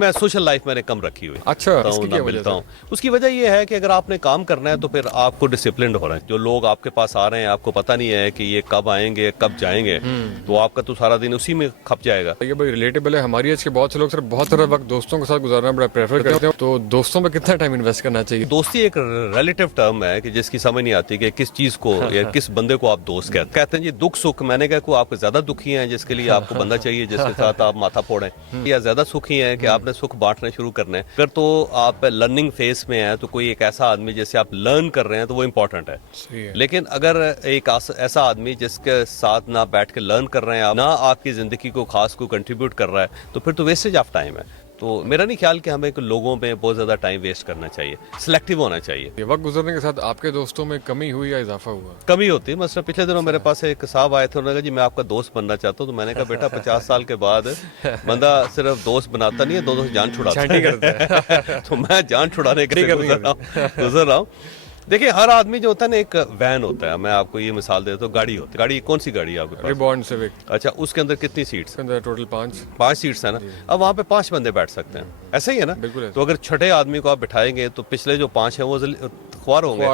मैं social life मैंने कम रखी हुई। अच्छा, इसकी ना क्या वजह मिलता से? हूँ। उसकी वजह यह है कि अगर आपने काम करना है तो फिर आपको डिसिप्लिन होना है। जो लोग आपके पास आ रहे हैं आपको पता नहीं है कि ये कब आएंगे कब जाएंगे, तो आपका तो सारा दिन उसी में खप जाएगा। ये बड़ी रिलेटेबल है। हमारी एज के बहुत से लोग सर बहुत सारा वक्त दोस्तों के साथ गुजारना बड़ा प्रेफर करते हैं, तो दोस्तों में कितना टाइम इन्वेस्ट करना चाहिए? दोस्ती एक रिलेटिव टर्म है कि जिसकी समझ नहीं आती कि किस चीज को या किस बंदे को आप दोस्त कहते हैं। जी दुख सुख, मैंने कहा को आप ज्यादा दुखी हैं जिसके लिए आपको बंदा चाहिए जिसके साथ आप माथा फोड़ें, या ज्यादा सुखी हैं कि आपने सुख बांटना शुरू करना है। अगर तो आप लर्निंग फेज में हैं तो कोई एक ऐसा आदमी जैसे आप लर्न कर रहे हैं तो वो इम्पोर्टेंट है। सही है। लेकिन अगर एक ऐसा आदमी जिसके साथ ना बैठ के लर्न कर रहे हैं आप, ना आपकी जिंदगी को खास को कंट्रीब्यूट कर रहा है, तो फिर तो वेस्टेज ऑफ टाइम है। तो मेरा नहीं ख्याल कि हमें लोगों में बहुत ज्यादा टाइम वेस्ट करना चाहिए, सिलेक्टिव होना चाहिए। ये वक्त गुजरने के साथ आपके दोस्तों में कमी हुई या इजाफा हुआ? कमी होती है। मतलब पिछले दिनों मेरे पास एक साहब आए थे, उन्होंने कहा जी मैं आपका दोस्त बनना चाहता हूँ। तो मैंने कहा बेटा 50 साल के बाद बंदा सिर्फ दोस्त बनाता नहीं है, दो जान छुड़ाता है। तो मैं जान छुड़ाने के लिए गुजर रहा हूँ। देखिए हर आदमी जो होता है ना, एक वैन होता है। मैं आपको ये मिसाल देता हूँ, गाड़ी होती है। गाड़ी कौन सी गाड़ी है आपके पास? Rebound civic. अच्छा, उसके अंदर कितनी सीट्स? इसके अंदर टोटल 5 सीट्स है ना। अब वहाँ पे 5 बंदे बैठ सकते हैं, ऐसा ही है ना? बिल्कुल ऐसे। तो अगर छठे आदमी को आप बिठाएंगे तो पिछले जो 5 हैं वो ख्वार होंगे,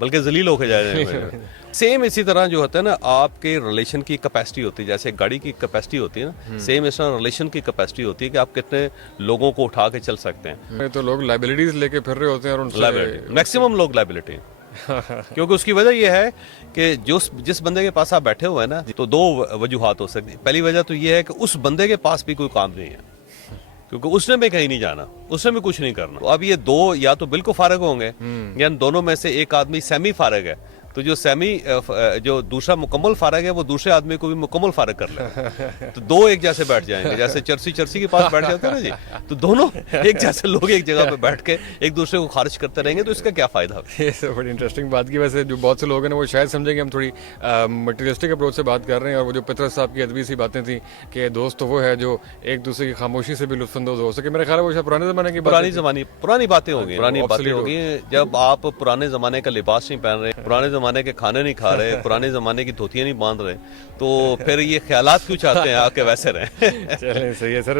बल्कि जलील होके जाएंगे। सेम इसी तरह जो होता है ना, आपके रिलेशन की कैपेसिटी होती है। जैसे गाड़ी की कैपेसिटी होती है ना, सेम इस तरह रिलेशन की कैपेसिटी होती है कि आप कितने लोगों को उठा के चल सकते हैं। तो लोग लाइबिलिटीज लेके फिर रहे होते हैं और उनसे मैक्सिमम लोग लाइबिलिटी क्योंकि उसकी वजह यह है कि जिस बंदे के पास आप बैठे हुए हैं ना, तो 2 वजूहात हो सकती है। पहली वजह तो यह है कि उस बंदे के पास भी कोई काम नहीं है, क्योंकि उसने भी कहीं नहीं जाना, उसने भी कुछ नहीं करना। तो अब ये 2 या तो बिल्कुल फारग होंगे या दोनों में से एक आदमी सेमी फारग है। तो जो दूसरा मुकम्मल फारग है वो दूसरे आदमी को भी मुकम्मल फारग कर ले, तो 2 एक जैसे बैठ जाएंगे। जैसे चर्सी के पास बैठ जाते हैं ना जी, तो दोनों एक जैसे लोग एक जगह पे बैठ के एक दूसरे को खारिज करते रहेंगे, तो इसका क्या फायदा? ये सब बड़ी इंटरेस्टिंग बात की। वैसे जो बहुत से लोग हैं ना वो शायद समझेंगे हम थोड़ी मटेरियलिस्टिक अप्रोच से बात कर ररहे हैं, और वो जो पितरत साहब की अदबी सी बातें थी कि दोस्त तो वो है जो एक दूसरे की खामोशी से भी लुत्फानंदोज हो सके। मेरा ख्याल है वो शायद पुराने ज़माने की पुरानी बातें होगी। जब आप पुराने ज़माने का लिबास नहीं पहन रहे, पुराने ज़माने के खाने नहीं खा रहे, पुराने ज़माने की धोतियाँ नहीं बांध रहे, तो फिर ये ख्यालात क्यों चाहते हैं आके वैसे रहें? चलें, सही है सर।